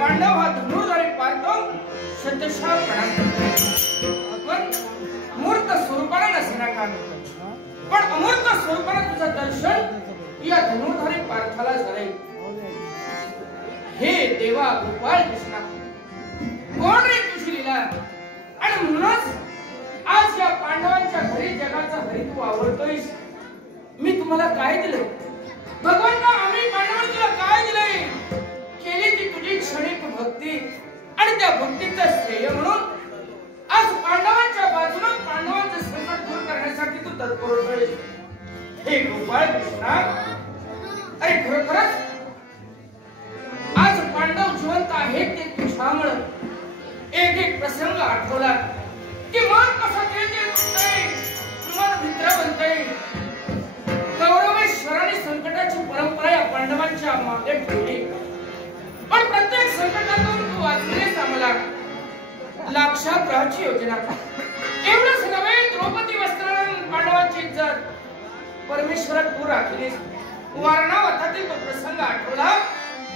पांडव हा धनुर्धारी पाहतो शतशः प्रणाम करतो. पण मूर्त स्वरूपाने नसणार का पण अमूर्त स्वरूपाने तुझं दर्शन या धनुर्धारी पार्थाला झाले. हे देवा गोपाळ कृष्णा कोण रे तुझी लीला आणि म्हणूनच आज या पांडवांच्या घरी जगाचा हरी तू आवडतोयस. मी तुम्हाला काय दिले भगवंता आम्ही पांडवांनी तुला काय दिले केली ती तुझी क्षणिक भक्ती आणि त्या भक्तीचं श्रेय म्हणून आज पांडवांच्या बाजूने पांडवांचे संकट दूर करण्यासाठी तू तत्पर होतोय. हे गोपाळ कृष्णा अरे खरोखरच आज पांडव जिवंत आहेत ते तुझ्यामुळे एक एक प्रसंग आठवला की मन कसं बनतंय मन मित्र बनतंय. कौरवेश्वराने संकटाची परंपरा या पांडवांच्या मागे ठेवली पण प्रत्येक संकटातून तू वाचलेस आम्हाला. लाक्षागृहाची योजना एवढंच नव्हे द्रौपदी वस्त्रानं पांडवांची इज्जत परमेश्वरात तू राखलीस. वारणावतातील तो प्रसंग आठवला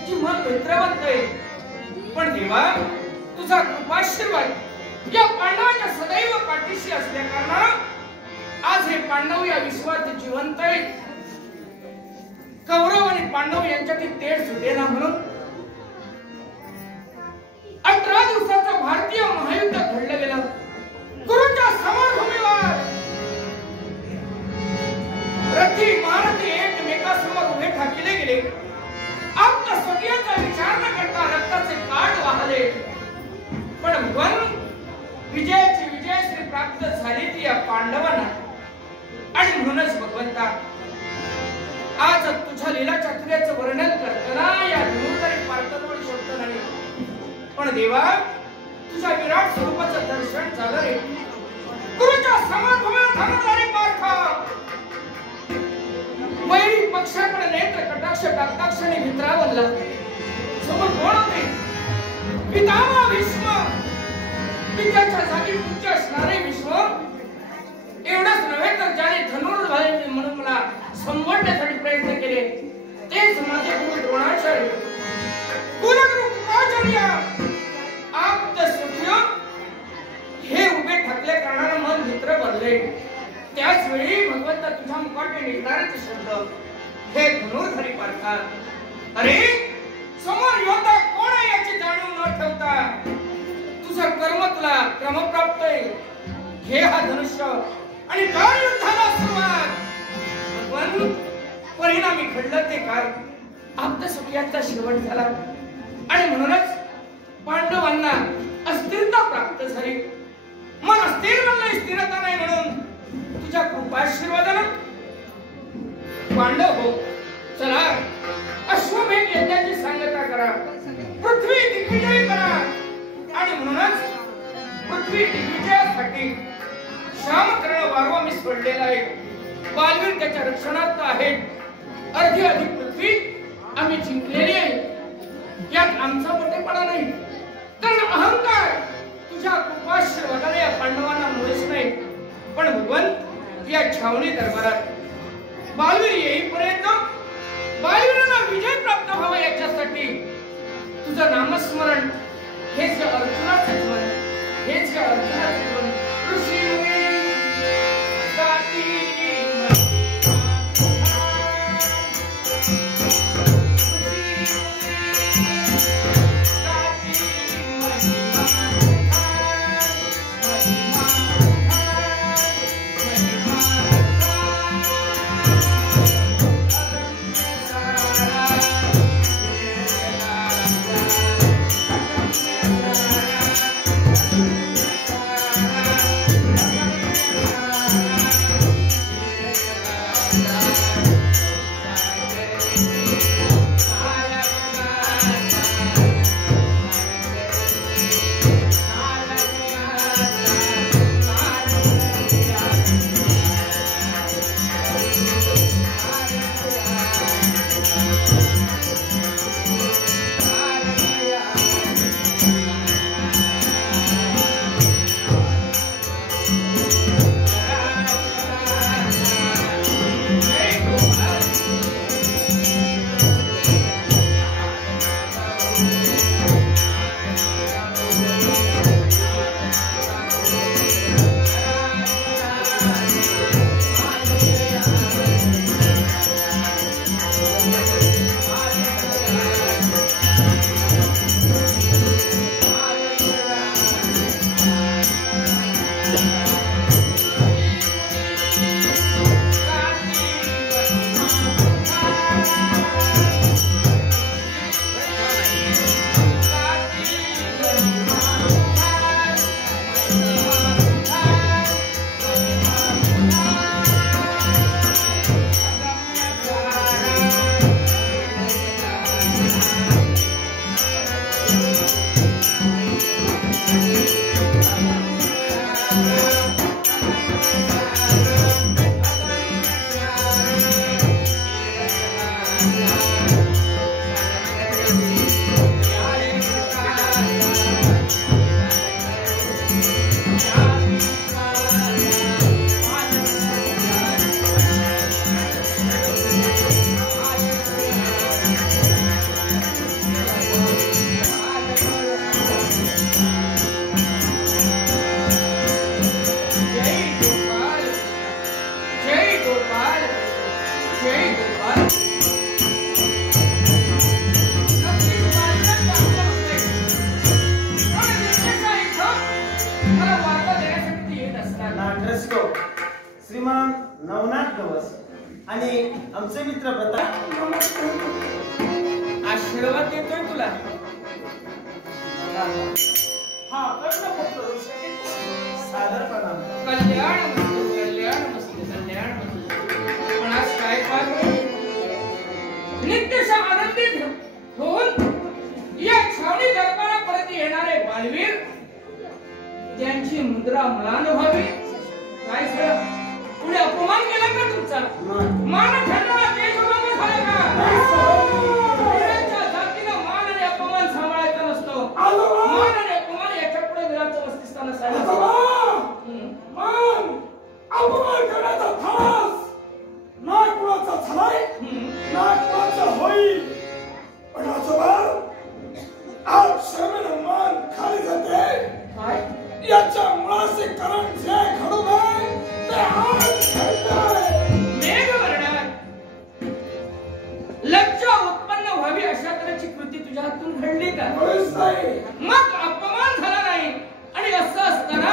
की मन मित्र बनतंय. पण देवा तुझा कृपाशीर्वाद या पांडवांच्या सदैव पाठीशी असल्या कारणानं आज हे पांडव या विश्वात जिवंत आहेत. कौरव आणि पांडव यांच्यातील तेढ सुटेना म्हणून 18 दिवसाचं भारतीय महायुद्ध घडलं गेलं. गुरूच्या समरभूमीवर रथी महारथी एकमेकांसमोर उभे ठाकले गेले. आप्त स्वकीयांचा विचार न करता रक्ताचे काठ वाहले. पण भगवान विजयाची विजयश्री प्राप्त झाली ती या पांडवांना. आणि म्हणूनच भगवंता आज तुझ्या लीला चातुर्याचं वर्णन करताना या धनुर्धारी पार्थाजवळ शब्द नाही पण देवा तुझ्या विराट स्वरूपाचं दर्शन झालं रे. गुरुच्या समरभूमीवर धनुर्धारी पार्थ वैरी पक्षाकडे नेत्र कटाक्ष टाकताक्षणी मित्रा बनला. समोर कोण होते पितामह भीष्म. पित्याच्या जागी पूज्य असणारे भीष्म. एवढंच नव्हे तर ज्याने धनुर्धारी म्हणून मला संवडण्यासाठी प्रयत्न केले तेच माझे गुरु द्रोणाचार्य कुलगुरु कृपाचार्य आप्त सखिय हे उभे ठाकले कारणाने मन मित्र बनले. त्याच वेळी भगवंता तुझ्या मुखाने निघणारे शब्द हे धनुर्धारी पार्था. अरे समोर योद्धा कोण आहे याची जाणीव न ठेवता तुझं कर्म तुला क्रमप्राप्त आहे. घे हा धनुष्य आणि कर युद्धाला सुरुवात. पण परिणामी घडलं ते काय आप्त सखियांचा शेवट झाला आणि म्हणूनच पांडवांना अस्थिरता प्राप्त झाली. मन अस्थिर बनलं स्थिरता नाही म्हणून तुझ्या कृपाशीर्वादानं पांडव हो चला अश्वमेध यज्ञाची सांगता करा. पृथ्वी दिग्विजय करा. आणि म्हणूनच पृथ्वी दिग्विजयासाठी श्यामकर्ण वारवा मी सोडलेला आहे. बालवीर त्याच्या रक्षणात आहेत. अर्धी अधिक पृथ्वी आम्ही जिंकलेली आहे. यात आमचा मोठेपणा नाही कारण अहंकार तुझ्या कृपाशीर्वादाने या पांडवांना मुळीच नाही. पण भगवान या छावणी दरबारात बालवीर येईपर्यंत बालवीरांना विजय प्राप्त व्हावा याच्यासाठी तुझं नामस्मरण हेच अर्जुनाचं जीवन हेच अर्जुनाचं जीवन ऋषी नवस आणि आमचे मित्र प्रताप आशीर्वाद देतोय तुला. हा प्रश्न फक्त सादर प्रणाम. कल्याण मस्त कल्याण मस्त कल्याण मस्त. पण आज काय पाहतो नित्यशा आनंदित होऊन या छावणी दरबारापर्यंत येणारे बालवीर त्यांची मुद्रा म्लान व्हावी. काय झालं पुढे अपमान केला का तुमचा? मान ठरला देशभंग झाला का? पुढच्या जातीनं मान आणि अपमान सांभाळायचा नसतो. मान आणि अपमान याच्या पुढे विराचं वस्तिस्थान असायला मान अपमान करण्याचा त्रास ना कुणाचा झालाय ना कुणाचा होईल. पण आजोबा आज शर्मेनं मान खाली जाते. काय याच्या मुळाचे कारण जे घडू नये ते आज घडतंय. मेघवर्णन लज्जा उत्पन्न व्हावी अशा तऱ्हेची कृती तुझ्या हातून घडली का? मुळीच नाही. मग अपमान झाला नाही आणि असं असताना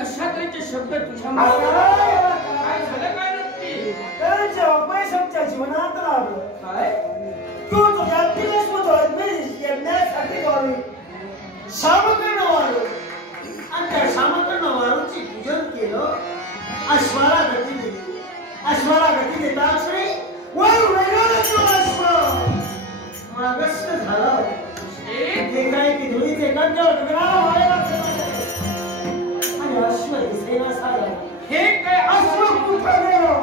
अशा तऱ्हेचे शब्द तुझ्या काय झालं काय नक्की? त्यांच्या अपयश आमच्या जीवनात आलं. काय तू तुझ्या दिवस येण्यासाठी गावी सामकर्ण वारू आणि त्या सामकर्ण वारूची पूजन केलं. अश्वाला गती दिली. अश्वाला गती देता क्षणी वारू अश्व मागस्त झाला. हे काय की धुळीचे कंजर डोंगराला वाळेला आणि अश्व दिसेना झाला. हे काय अश्व कुठं गेलो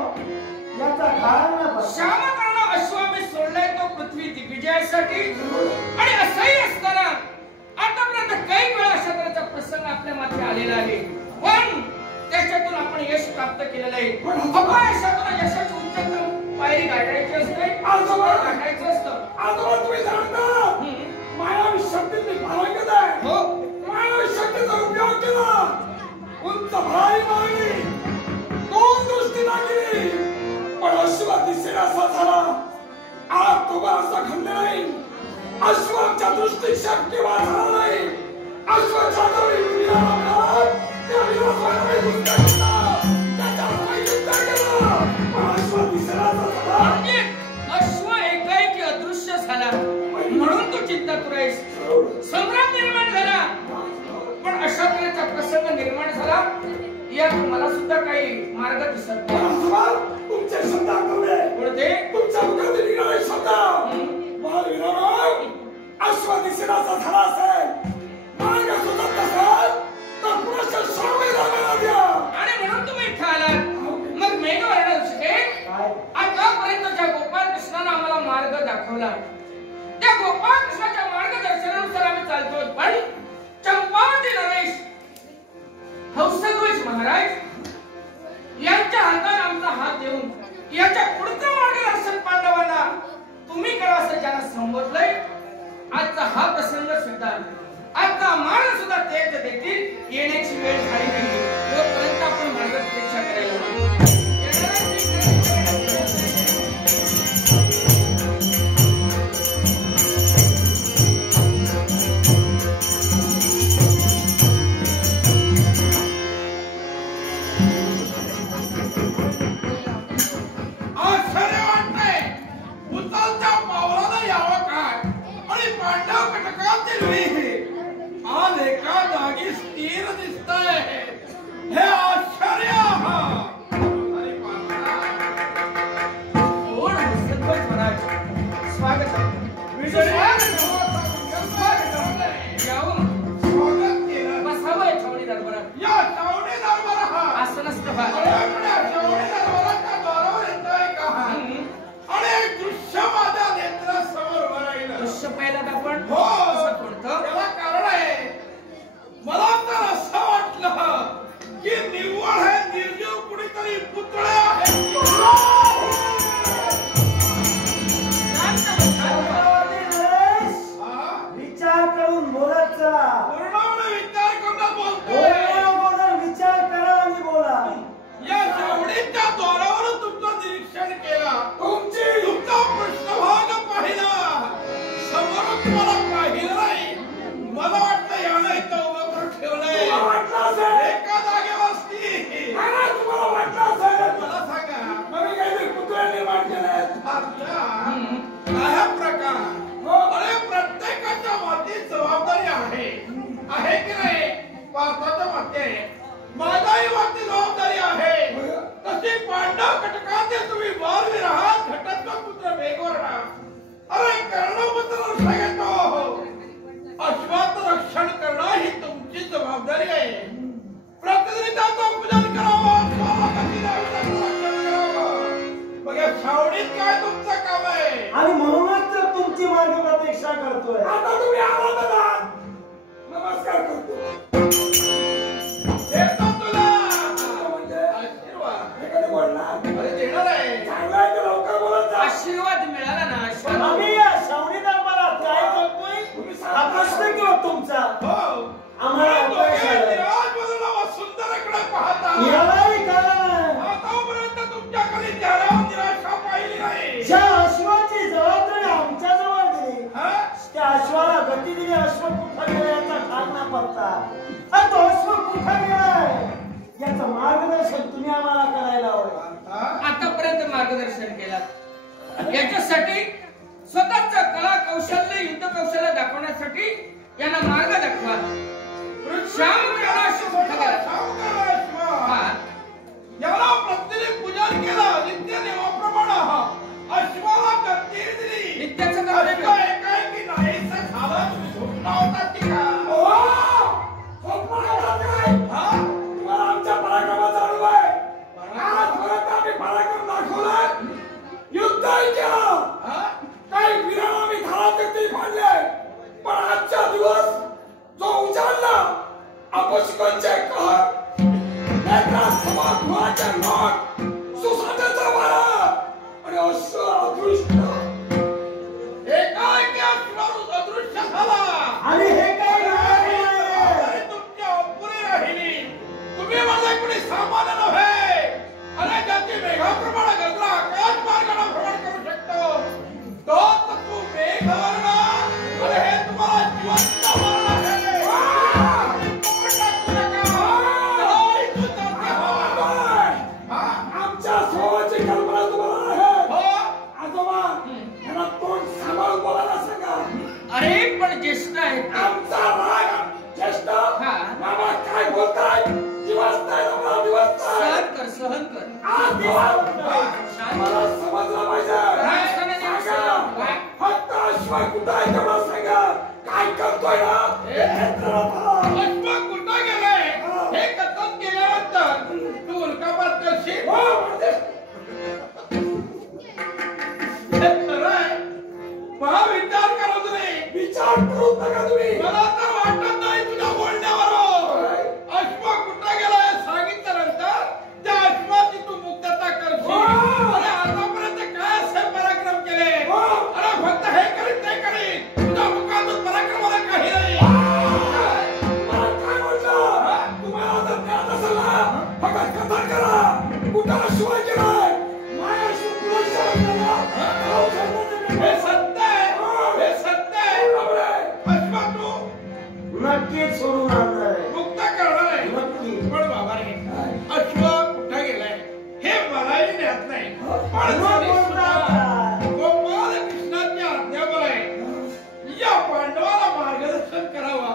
याचा कारण श्यामकर्ण अश्वामी सोडलाय तो पृथ्वी दिग्विजयासाठी. आणि असंही असताना आतापर्यंत काही वेळा अशा तऱ्हेचा प्रसंग आपल्या मागे आलेला आहे. पण त्याच्यातून आपण यश प्राप्त केलेलं आहे. अपयशातून यशाची उच्चतम पायरी गाठायची असते. गाठायचं असतं. आजोबा तुम्ही जाणता मायावी शक्तीत मी पारंगत आहे. हो मायावी शक्तीचा उपयोग केला. उंच भरारी मारली. दोन दृष्टी लागली. पण अश्व दिसेनासा झाला. आज तो असा खंड नाही. अश्वाच्या दृष्टी शक्तिवान झाला नाही. अश्वाच्या डोळी विराला त्या विराला युद्ध केला. त्याच्यावर युद्ध केलं. पण अश्व दिसेनासा झाला. म्हणजे अश्व एकाएकी अदृश्य झाला म्हणून तू चिंता करायस. संग्राम निर्माण झाला पण अशा तऱ्हेचा प्रसंग निर्माण झाला यात मला सुद्धा काही मार्ग दिसत नाही. तुमचे शब्द आठवले. पुढे तुमच्या मुखातील निघणारे शब्द बालवीराराव अश्व दिसेनाचा झाला असेल. मार्ग सुचत नसेल तर पुढच्या शाळेत जाण्याला द्या. आणि म्हणून तुम्ही इथे आलात. मग मेघवर्ण शिके आतापर्यंत ज्या गोपाळ कृष्णानं आम्हाला मार्ग दाखवला त्या गोपाळ कृष्णाच्या मार्गदर्शनानुसार आम्ही चालतोय. पण चंपावती नरेश हंसध्वज महाराज यांच्या हातात आमचा हात देऊन याच्या पुढचं मार्गदर्शन पांडवांना तुम्ही करा असं ज्यांना संबोधलंय. आजचा हा प्रसंग सुद्धा आजचा मार्ग सुद्धा तेच देखील येण्याची वेळ झाली नाही. तोपर्यंत आपण मार्गदर्शन करायला एका जागेवर भारताच्या माते माझाही वरती जबाबदारी आहे. तशी पांडव कटकाचे तुम्ही बालवीर आहात, घटाचा पुत्र वेगवर्ण. अरे कर्णपुत्र सांगतो अश्वाचं रक्षण करणं ही तुमची जबाबदारी आहे. प्रतिनिधित्वाचं पूजन करावं, रक्षण करावं. मग या छावणीत काय तुमचं काम आहे? आणि म्हणूनच तर तुमची मार्ग प्रतीक्षा करतोय. आता तुम्ही आला दादा, नमस्कार करतो. देतो तुला म्हणजे आशीर्वाद. हे कधी बोलणार? अरे देणार आहे. चांगलं आहे तर लवकर बोलत जा. आशीर्वाद मिळाला ना, आशीर्वाद. आम्ही या श्रावणी दरबारात काय करतोय तुम्ही हा प्रश्न किंवा तुमचा हो. आम्हाला तुम्ही अपयश दोघे आलंय. विराजमधून वसुंधरेकडे पाहता. यालाही कारण आहे. आतापर्यंत तुमच्याकडे चेहऱ्यावर निराशा पाहिली नाही. ज्या अश्वाची जबाबदारी आमच्या जवळ दिली हा? त्या अश्वाला गती दिली. अश्व कुठं गेला याचा खाना पत्ता. आणि तो अश्व कुठं गेलाय याचं मार्गदर्शन तुम्ही आम्हाला करायला हवं. आतापर्यंत मार्गदर्शन केलं. याच्यासाठी स्वतःच कला कौशल्य, युद्ध कौशल्य दाखवण्यासाठी यांना मार्ग दाखवा. याला प्रत्येक पूजन केलं नित्य नियमाप्रमाणे. अश्वाला गती दिली. नित्याचं कर्तव्य एकाएकी नाहीसं झालं. तुम्ही झोपला होता की का? हा? तुम्हाला आमच्या पराक्रमाचा अनुभव आहे. आजपर्यंत आम्ही पराक्रम दाखवला, युद्धही केलं, हा? काही वीरांना आम्ही धारातीर्थी पाडले. पण आजचा दिवस जो उजाडला, अपशकांचे कहर, एका सभागृहाचे नाट, सुसाट्याचा वारा आणि अश्व अदृष्ट. एकाएकी अश्वारूढ अदृश्य झाला. आणि हे काय नाही. जबाबदारी तुमची अपुरी राहिली. तुम्ही माझे कुणी सामान्य नव्हे. अरे ज्याची मेघाप्रमाणे गजरा आकाश मार्गाने भ्रमण करू शकतो तो तू मेघवर्ण. अरे हे तुम्हाला जिवंत वर्ण आहे. आमच्या स्वभावाची कल्पना तुम्हाला आहे. हो. आजोबा, यांना तोंड सांभाळून बोलायला सांगा. अरे पण ज्येष्ठ आहेत ते. आमचा राग ज्येष्ठ हा. मामा काय बोलताय? दिवस नाही आम्हाला दिवस नाही. सहन कर, सहन कर. मला समजलं पाहिजे. सांगा. फक्त अश्व कुठं आहे तेवढं सांगा. काय करतोय ना हे करा. अश्व कुठं गेलाय हे कथन केल्यानंतर तू उल्कापात करशील. हो, म्हणजे हे खरं आहे. महाविचार करा तुम्ही. विचार करू नका तुम्ही. मला तर वाटत नाही तुझ्या बोलण्यावरून. अश्व कुठं गेला हे सांगितल्यानंतर त्या अश्वाची तू मुक्तता करशील. अरे आतापर्यंत काय असे पराक्रम केले. अरे फक्त हे करीत नाही करीत तुझ्या मुखातून पराक्रमाला काही नाही. मला काय म्हटलं? तुम्हाला जर कळत असेल ना, फक्त कथा करा. कुठं अश्व गेलाय? माया अश्व कुठं गेला? हे सत्य आहे. हे सत्य आहे. अश्व तू नक्कीच सोडून आणलंय. मुक्त करणार आहे. नक्की. पण बाबा रे अश्व कुठं गेलाय हे मलाही ज्ञात नाही. पण तरी सुद्धा गोपाल कृष्णाची आज्ञा आहे या पांडवाला मार्गदर्शन करावा.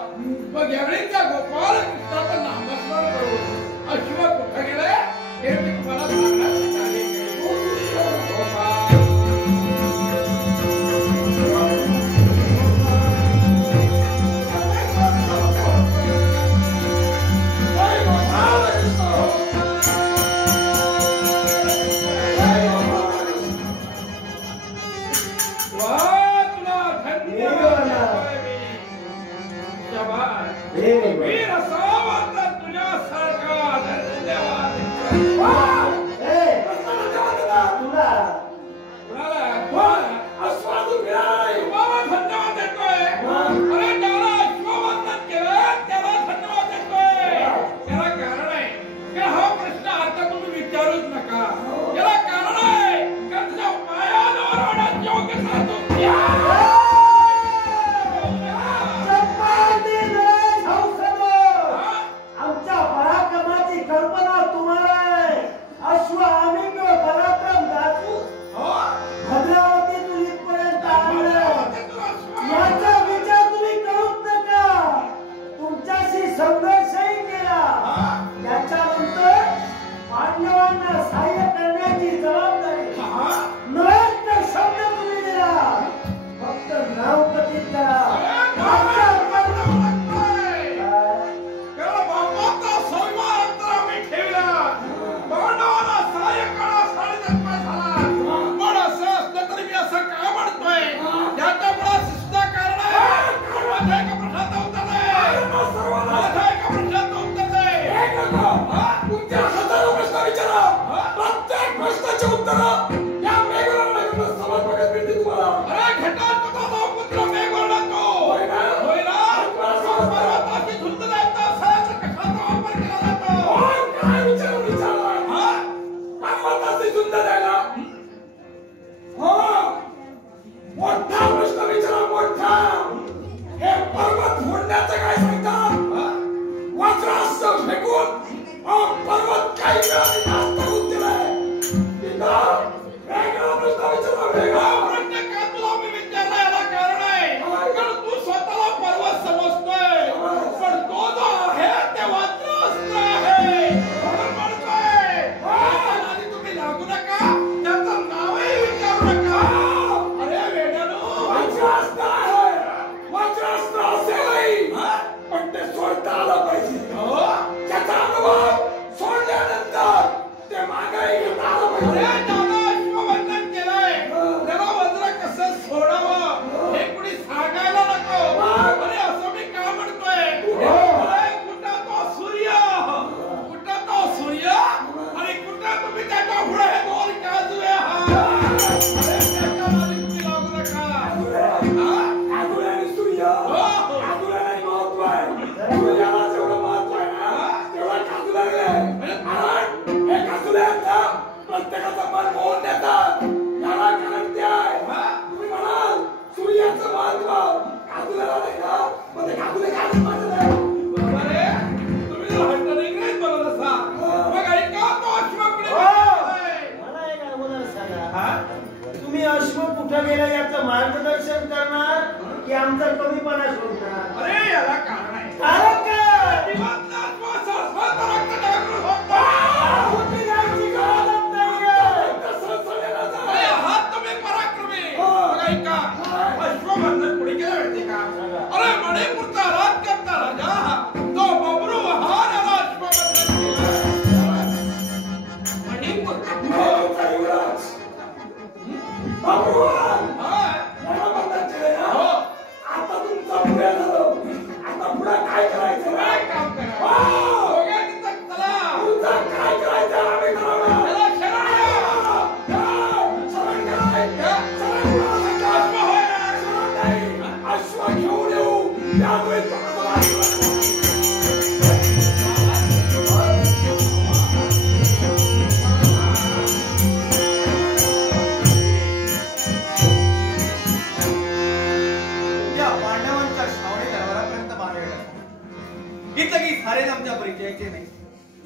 मग यावेळी त्या गोपाल कृष्णाचं नामस्मरण करू. अश्व कुठं गेलाय हे मी तुम्हाला सांगण्याचं कार्य केले. गोपाल वीर सावंत तुझ्यासारखा धन्यवाद. तुला अश्वातून मिळालाय. तुम्हाला धन्यवाद देतोय. अरे त्याला अश्ववंदन केलं त्याला धन्यवाद देतोय. त्याला कारण आहे की हा प्रश्न आता तुम्ही विचारूच नका. याला कारण आहे का तुझ्या पायावर ओढण्यात योग्यता तुमची आहे. आमच्या पराक्रमाची कल्पना तुम्हाला आहे. करण्याचं काय सांगतात? वज्रास्त्र फेकून पर्वत काही वेळाने नास्त करून दिलाय. वेगळा प्रश्न विचारला, वेगळा प्रश्न का तुला मी विचारला याला कारण आहे. कारण तू स्वतःला पर्वत समजतोय, पण तो जो आहे ते वज्रास्त्र आहे. म्हणून म्हणतोय, आणि तुम्ही लागू नका, त्याचं नावही विचारू नका. अरे वेड्यानो, वज्रास्त्र आहे. वज्रास्त्र असेलही, पण ते सोडता आलं पाहिजे. त्याचा अनुभव सोडल्यानंतर ते मागेही घेता आलं अरे पाहिजे. दादा अश्वबंधन केलंय, त्याला वज्र कसं सोडावं हे कुणी सांगायला नको. अरे असं मी का म्हणतोय, अरे कुठं तो सूर्य, कुठं तो सूर्य आणि कुठं तुम्ही त्याच्या पुढे हे दोन काजवे आहात. अरे त्याच्या नादी तुम्ही लागू नका. आदुळे आणि सूर्य, आदुळ्यालाही महत्व आहे. सूर्याला जेवढं महत्व आहे ना, तेवढं काजूला आहे. कारण हे काजूले आहेत ना, प्रत्येकाचं मन मोहून देतात. याला कारण ते आहे. तुम्ही म्हणाल सूर्याचं महत्व काजूल्याला नाही का, मग ते काजूले काय महत्व आहे? अरे तुम्ही जर हट्ट नाही बोलत असा, मग ऐका तो अश्व पुढे हो. गेलाय. मला एक अगोदर सांगा, तुम्ही अश्व कुठं गेला याचं मार्गदर्शन करणार की आमचा कमीपणा शोधणार? अरे याला कारण आहे. कारण काय? अजिबात अश्व शाश्वत रक्तदाब होतो. कुठे जायची गरजच नाहीये. अरे आहात तुम्ही पराक्रमी. मग ऐका, अश्वबंधन पुढे केलं माहिती का? अरे मणिपूरचा राज करता राजा तो बबरू हा याला अश्वबंधन केलं. मणिपूर मणिपूरचा युवराज भगवान हा. याला बंधन केले ना? हो. आता तुमचा पुढे झालो. आता पुढे काय करायचं ना? काय काम करा. हो. दोघे तिथं चला. तुमचं काय करायचं आम्ही ठरवलं. याला शरण या. शरण काय? शरण कोणाला सांगा? अश्व होय ना. शरण नाही. अश्व घेऊन येऊ. त्यामुळे तुम्हाला वाटलं. या पांडवांच्या श्रावणी दरबारापर्यंत मागे इथं की सारेच आमच्या परिचयाचे नाही,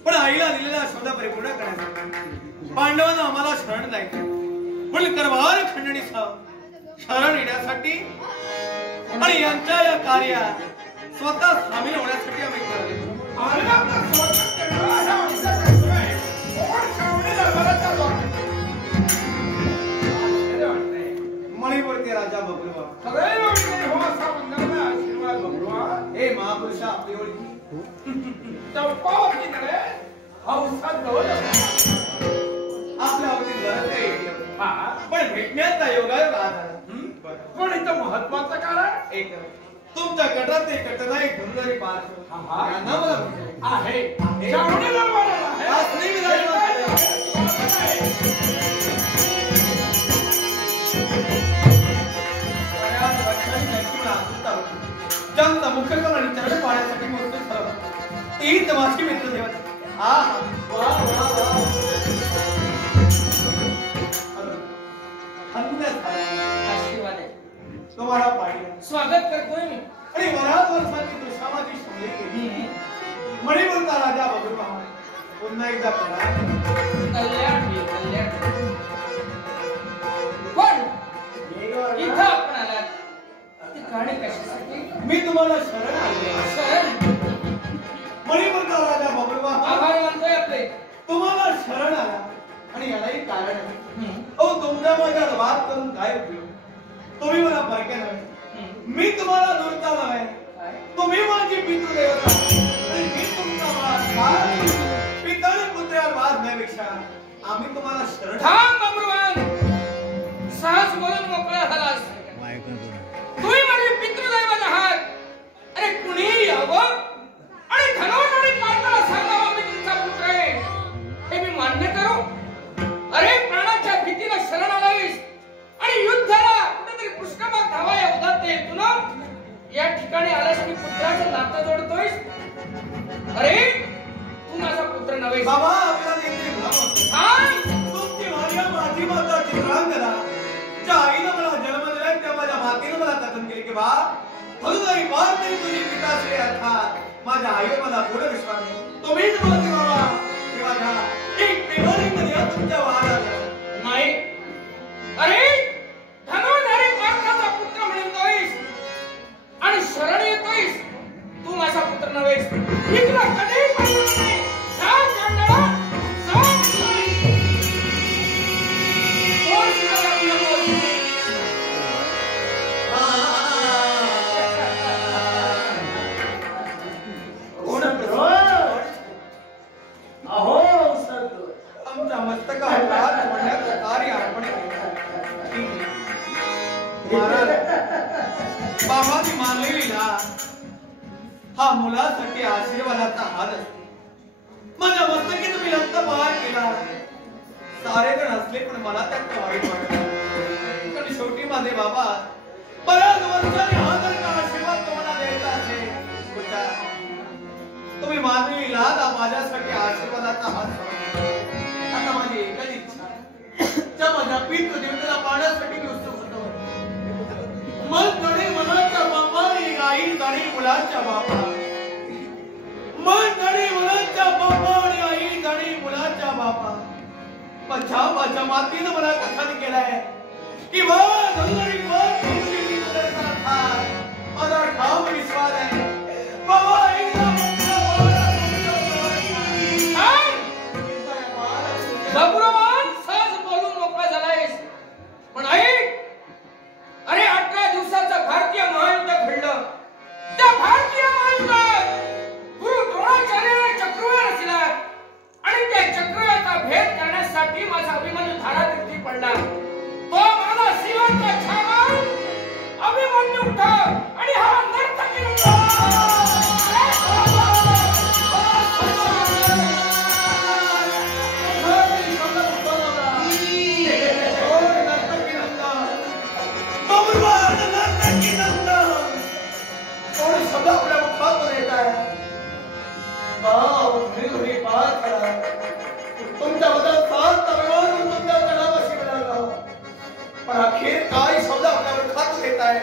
पण आईला दिलेला शोधा परिपूर्ण करण्यासाठी पांडवांना आम्हाला शरण जायचं, पण करभार खंडणीसह शरण येण्यासाठी आणि यांच्या या कार्यात स्वतः सामील होण्यासाठी आम्ही ठरवले. अरे आपला स्वतः करणारा हा आमचा कष्ट आहे. कोण श्रावणी दरबाराचा लोक. आश्चर्य वाटतंय. मणिपूरचे राजा बबलुआ, सदैव विजयी हो असा मंगलमय आशीर्वाद बबलुआ. हे महापुरुषा आपली ओळखी चंपावती नव्हे, हौसा दोन. आपल्या बाबतीत बरंच काही येते. हा. पण भेटण्याचा योगायोग आज आला. पण इथं महत्वाचं कारण एक तुमच्या गटात ते कटनाई ढुंगरी पार यांना मला भेटले. आहे. श्रावणी दरबाराला आहे. आज नाही विधायला आहे. सगळ्यात वर्षांनी त्यांची मला आतुरता होती. ज्यांचा मुखकल आणि चरण पाहण्यासाठी मोठं ठरवलं. तीच माझी मित्र देवाची. वा वा वा. आशीर्वाद आहे. तुम्हाला पाहिजे स्वागत करतोय मी. आणि बऱ्याच वर्षांची दुष्कामाची शोधली केली. मणिपूरचा राजा बबलुआ पुन्हा एकदा प्रणाम. कल्याण घे, कल्याण. पण इथं आपण आलात ती कहाणी कशासाठी? मी तुम्हाला शरण आले. शरण मणिपूरचा राजा बबलुआ आभार मानतोय आपले. तुम्हाला शरण आला आणि यालाही कारण आहे. अहो तुमच्या माझ्यात वाद करून काय उपयोग? तुम्ही मला परके नव्हे, मी तुम्हाला दूरचा नव्हे. तुम्ही माझी पितृदेवता आणि मी तुमचा पिता आणि पुत्र्यावर वाद नाही. आम्ही तुम्हाला शरण थांब बबरुवान. सहज बोलून मोकळा झालास. तुम्ही माझे पितृदैवत आहात. अरे कुणी यावं आणि धनवंतरी पाटला सांगावं मी तुमचा पुत्र आहे हे मी मान्य करू. अरे प्राणाच्या भीतीनं शरण आलायस आणि युद्धाला कुठेतरी पुष्कळात धावाया उदाते तुला या ठिकाणी आलास आणि पुत्राचं नातं जोडतोयस. अरे तू माझा पुत्र नव्हे. बाबा आपल्याला देखील तुमची माझ्या माझी माता चित्रांगदा ज्या आईनं मला जन्म दिलाय त्या माझ्या मातेनं मला कथन केले की बा अजूनही बार तरी तुझी पिता माझ्या आई मला पूर्ण विश्वास आहे. तुम्हीच बोलते बाबा की माझ्या एक पेहरी मध्ये तुमच्या वाहनात नाही. अरे धनुर्धारी पार्थाचा पुत्र म्हणून तोयस आणि शरण येतोयस. तू माझा पुत्र नव्हेस. इकडं कधी पडणार नाही. सांग गांडळा, सांग. कोण शिकायला तुला बोलतो? अहो सर आमच्या मस्तकावर हात पडण्याचं कार्य आपण महाराज बाबांनी मानलेली ना हा मुलासाठी आशीर्वादाचा हात असतो. माझ्या मस्तकी तुम्ही रक्तबहार केला. सारे जण असले पण मला त्यात वाईट वाटलं. पण शेवटी माझे बाबा बऱ्याच वर्षांनी हा जर का आशीर्वाद तुम्हाला द्यायचा असेल तुम्ही मानलेली लादा माझ्यासाठी आशीर्वादाचा हात सोडा. आता माझी एकच इच्छा त्या माझ्या पितृ देवतेला पाहण्यासाठी मी उत्सुक होतो. मन तडे मनाच्या बापा एक आई तडे मुलाच्या बापा. मन तडे मुलाच्या बापा आणि आई तडे मुलाच्या बापा. माझ्या मातीनं मला कथन केलंय की माझा ठाम विश्वास आहे बाबा बाबूराव सहज बोलून मोकळा झालायस. पण ऐक, अरे 18 दिवसाचं भारतीय महायुद्ध घडलं. त्या भारतीय महायुद्धात गुरु द्रोणाचार्याने चक्रव्यूह रचला आणि त्या चक्रव्यूहाचा भेद करण्यासाठी माझा अभिमन्यू धारातीर्थी पडला. तो माझा श्रीमंत छावा अभिमन्यू उठा आणि हा नर्तकी तुमच्याबद्दल फार अभिमान तुमच्या तणावाशी मिळाला. पण अखेर काय शब्द आपल्यावर खात देत आहे.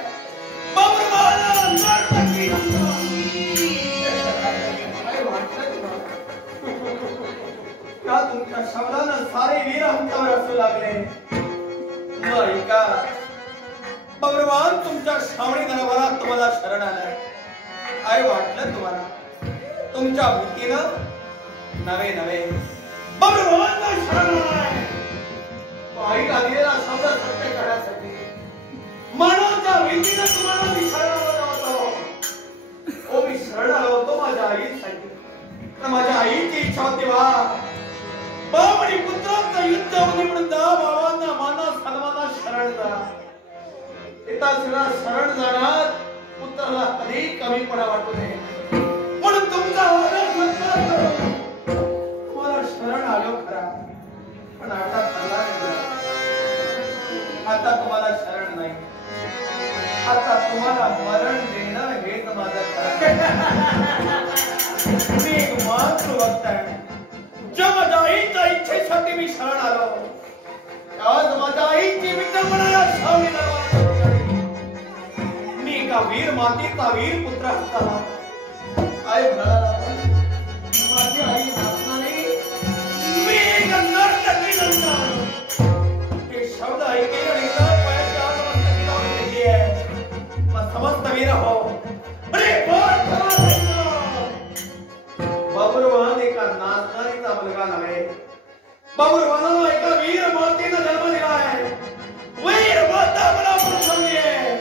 का तुमच्या शब्दानं सारे वीर आमच्यावर असू लागले. नाही का भगवान तुमच्या श्रावणी दरबारात तुम्हाला शरण आलाय. काय वाटलं तुम्हाला? तुमच्या भीतीनं नवे नवे भगवानला शरण आलाय. आईला दिलेला शब्द सत्य करण्यासाठी मनाच्या भीतीनं तुम्हाला मी शरण आलो होतो. ओ मी शरण आलो होतो माझ्या आईसाठी. तर माझ्या आईची इच्छा होती वा बाप आणि पुत्रांचं युद्ध होती म्हणून बाबांना माना सन्माना शरण जा. पिताश्रीला शरण जाणार पुत्राला कधी कमीपणा वाटू नये म्हणून तुमचा तुम्हाला शरण आलो खरा. पण आता आता तुम्हाला शरण नाही. आता तुम्हाला मरण देणं हेच माझं मी एक मात्र बघताय. ज्या माझ्या आईच्या इच्छेसाठी मी शरण आलो आज माझ्या आईची विटंबना छावणी मी एका वीर मातेचा वीर पुत्र असताना काय म्हणाला माझी आई नाचणारी मी एक नर्तकी नंतर हे शब्द ऐकले आणि पायाच्या आतमस्तकी लावून गेली आहे. मग समस्त वीर हो अरे बाबुरवान एका नाचणारीचा मुलगा नव्हे. बाबुरवानाला एका वीर मातेनं जन्म दिला आहे. वीर माता मला प्रसंगी आहे.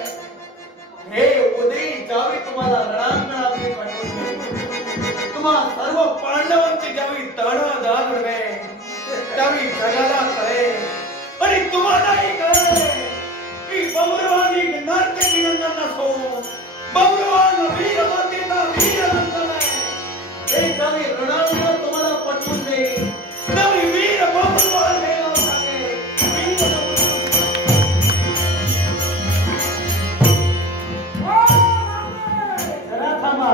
हे उदयी ज्यावेळी तुम्हाला रणांगणात पाठवून तुम्हाला सर्व पांडवांची ज्यावेळी तडादाड उडवे त्यावेळी जगाला कळे आणि तुम्हालाही कळे की बाबुरवान एक नर्तकी नंदन नसून बाबुरवान वीर मातेचा वीर नंदन आहे. हे त्यावेळी रणांगणात तुम्हाला पटवून देईल. त्यावेळी वीर बाबुरवान हे नाव सांगेल. जरा थांबा.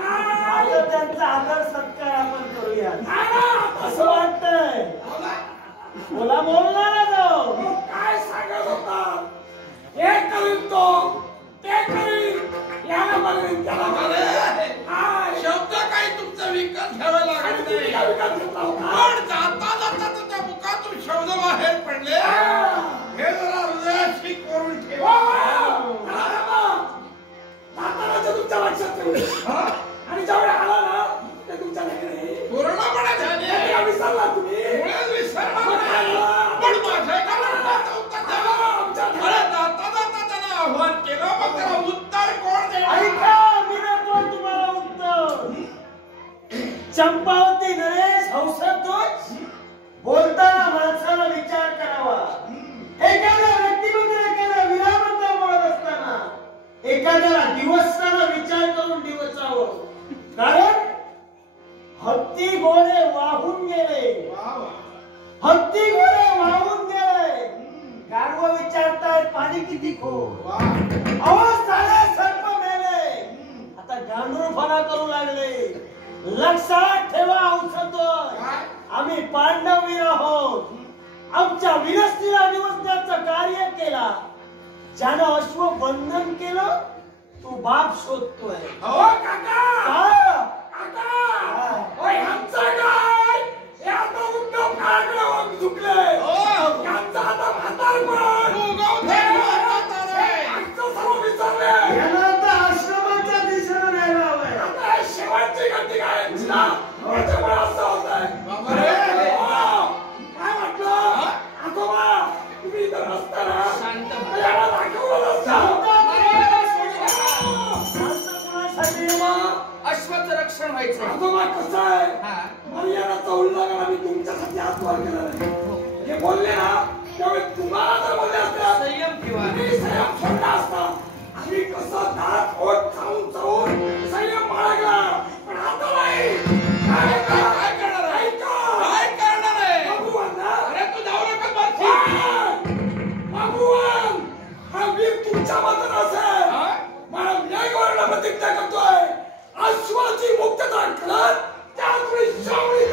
आता त्यांचा आदर सत्कार आपण करूया असं वाटतंय. बोला बोलणार जाऊ. काय सांगत होता? हे करीन तो ते करीन याला बघेन त्याला बघेन. ठेवायला लागत नाही. काय विकास घेतला होता? पण जाता जाता तर त्या मुखातून शब्द बाहेर पडले. हे जरा हृदयाशी करून ठेवा. जातानाच्या तुमच्या लक्षात ठेवलं. आणि ज्यावेळी आला ना ते तुमच्या नाही पूर्णपणे झाली. विसरला तुम्ही. मुळेच विसरला नाही. पण माझ्या एका प्रश्नाचं उत्तर द्यावं. अरे जाता जाता त्यानं आव्हान केलं, मग त्याला उत्तर कोण देणार? ऐका, मी देतो तुम्हाला उत्तर. चंपावती नरेश हौसतोच बोलताना माणसाला विचार करावा. एखाद्या व्यक्तीबद्दल एखाद्या विराबद्दल बोलत असताना एखाद्याला दिवसताना विचार करून दिवसावं. कारण हत्ती घोडे वाहून गेले. हत्ती घोडे वाहून गेले. गाढवं विचारताय पाणी किती खोल. अहो सारे सर्प मेले. आता गांडूळपणा करू लागले. लक्षात ठेवा औषध. आम्ही पांडववीर आहोत. आमच्या विनस्तीला निवडण्याचं कार्य केला. ज्यानं अश्वबंधन केलं तो बाप शोधतोय. हो काका. का? काका. ओय आमचं काय? हे आता उद्धव ठाकरे झुकले. यांचा आता म्हातारपण. आमचं सर्व विसरले. याला आता आश्रमाच्या दिशेनं न्यायला हवंय. आता शेवटची गती काय यांची ना? याच्यामुळे असं होतंय. काय म्हटलं? आजोबा, तुम्ही इथं नसताना याला दाखवलं नसतं. अश्वाचं रक्षण व्हायचं. आजोबा कसं आहे? मर्यादाचं उल्लंघन आम्ही तुमच्यासाठी हातभार केला नाही. हे बोलले ना त्यावेळी तुम्हाला जर बोलले असते संयम ठेवा. तुम्ही संयम सोडला असता. आम्ही कसं दात होत चावून चावून संयम बाळगला. पण आता नाही. काय करणार आहे? काय करणार आहे? भगवान ना? अरे तू जाऊ नका बाकी. भगवान हा वीर तुमच्या मदत असेल. मला न्यायवर्ण प्रतिज्ञा करतोय. अश्वाची मुक्तता करत त्यावेळी शावळी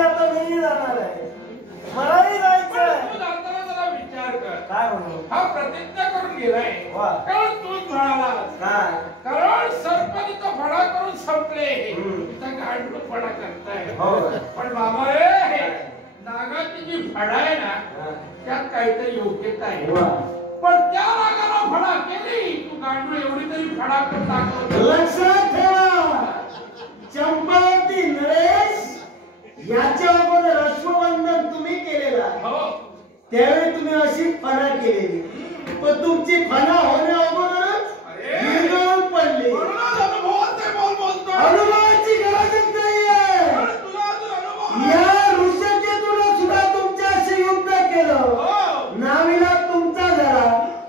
आता मी जाणार आहे. मलाही जायचंय. तू जाताना जरा विचार कर. काय म्हणू? हा प्रतिज्ञा करून गेलाय. वा. कारण तूच म्हणालास. काय? कारण सर्पाने तो फडा करून संपले. हम्म. गांडूळ फडा करताय. हो. पण बाबा रे, नागाची जी फडा आहे ना त्यात काहीतरी योग्यता आहे. वा. पण त्या नागाला फडा केली तू गांडूळ एवढी तरी फडा करून दाखवतो. लक्षात ठेवा, चंपावती नरेश याच्या अगोदर अश्वबंधन तुम्ही केलेला. हो. त्यावेळी तुम्ही अशी फणा केलेली. पण तुमची फणा होण्या अगोदरच विरघळून पडली. अनुभवाची गरजच नाहीये. या ऋषकेतून सुद्धा तुमच्याशी युद्ध केलं. नावीला तुमचा झाला.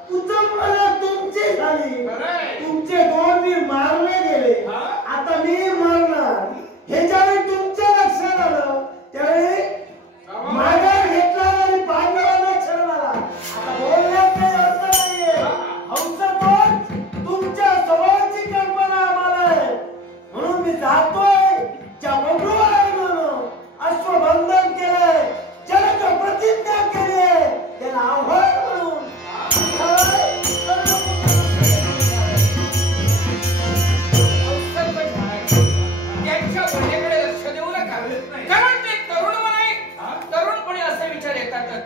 कुचंबला तुमची झाली. तुमचे 2 वीर मारले गेले. आता मी मारणार. हे ज्यावेळी तुमच्या लक्षात आलं त्यावेळी माघार घेतला आणि पांडवांना छळला. आता बोलण्यात काही अर्थ नाहीये. हौसतोच तुमच्या स्वभावाची कल्पना आम्हाला आहे. म्हणून मी जातोय. ज्या बंधुवानं अश्वबंधन केलंय, ज्याला प्रतिज्ञा केलीय, त्याला आव्हान म्हणून त्यांच्या बहिणीकडे लक्ष देऊ नका. कारण ते तरुण म्हणे. तरुणपणे असे विचार येतातच.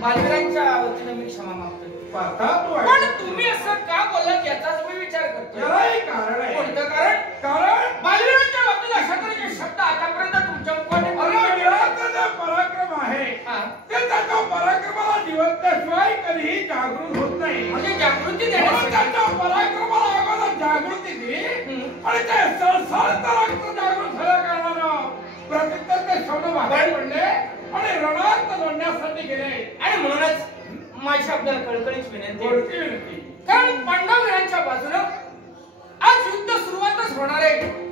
बालवीरांच्या वतीनं मी क्षमा मागतो. पण तुम्ही असं का बोललात याचाच मी विचार करतो. कारण आहे. कोणतं कारण? कारण बालवीरांच्या बाबतीत अशा तऱ्हेचे शब्द आतापर्यंत तुमच्या मुखाने पराक्रम आहे ते त्याच्या पराक्रमाला निवडल्याशिवाय कधीही जागृत होत नाही. म्हणजे जागृती म्हणून देण्यासाठी. त्याच्या पराक्रमाला अगोदर जागृती दिली आणि ते सळसळत रक्त जागृत झाल्या कारणानं प्रतिज्ञेचे शब्द बाहेर पडले आणि रणात लढण्यासाठी गेले. आणि म्हणूनच माझी आपल्याला कळकळीच विनंती. कोणती विनंती? कारण पांडववीरांच्या बाजूनं आज युद्ध सुरुवातच होणार आहे.